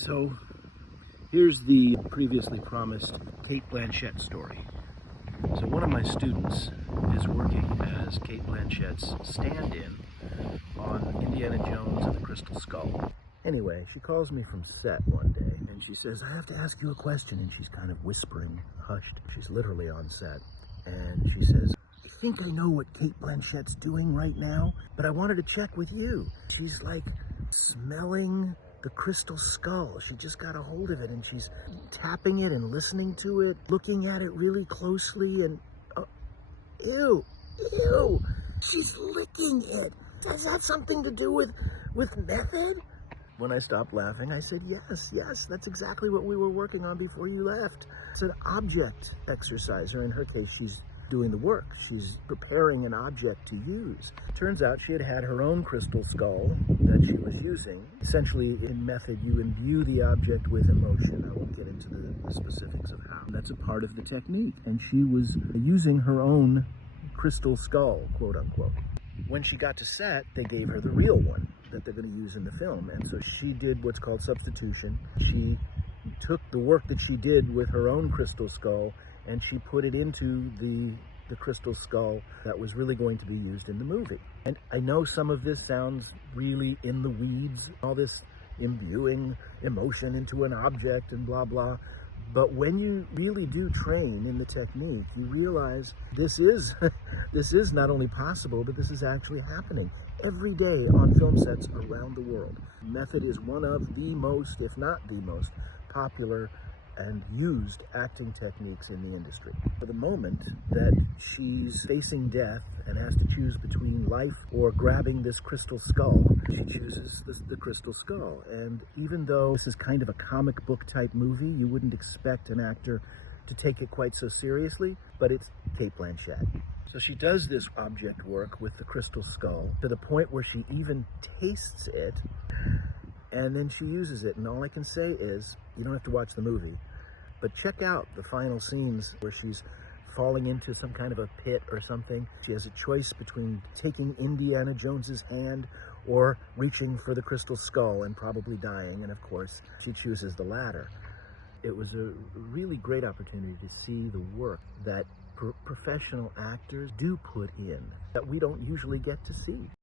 So here's the previously promised Cate Blanchett story. So one of my students is working as Cate Blanchett's stand-in on Indiana Jones and the Crystal Skull. Anyway, she calls me from set one day and she says, "I have to ask you a question," and she's kind of whispering, hushed. She's literally on set. And she says, "I think I know what Cate Blanchett's doing right now, but I wanted to check with you." She's like smelling the Crystal Skull. She just got a hold of it and she's tapping it and listening to it, looking at it really closely, and ew, she's licking it. Does that have something to do with method? When I stopped laughing, I said, yes, that's exactly what we were working on before you left. It's an object exercise, or in her case, she's doing the work. She's preparing an object to use. Turns out she had her own crystal skull that she was using. Essentially, in method, you imbue the object with emotion. I won't get into the specifics of how. That's a part of the technique. And she was using her own crystal skull, quote unquote. When she got to set, they gave her the real one that they're going to use in the film. And so she did what's called substitution. She took the work that she did with her own crystal skull and she put it into the crystal skull that was really going to be used in the movie. And I know some of this sounds really in the weeds, all this imbuing emotion into an object and blah, blah. But when you really do train in the technique, you realize this is not only possible, but this is actually happening every day on film sets around the world. Method is one of the most, if not the most, popular and used acting techniques in the industry. For the moment that she's facing death and has to choose between life or grabbing this crystal skull, she chooses the crystal skull. And even though this is kind of a comic book type movie, you wouldn't expect an actor to take it quite so seriously, but it's Cate Blanchett. So she does this object work with the crystal skull to the point where she even tastes it, and then she uses it. And all I can say is, you don't have to watch the movie, but check out the final scenes where she's falling into some kind of a pit or something. She has a choice between taking Indiana Jones's hand or reaching for the crystal skull and probably dying. And of course, she chooses the latter. It was a really great opportunity to see the work that professional actors do put in that we don't usually get to see.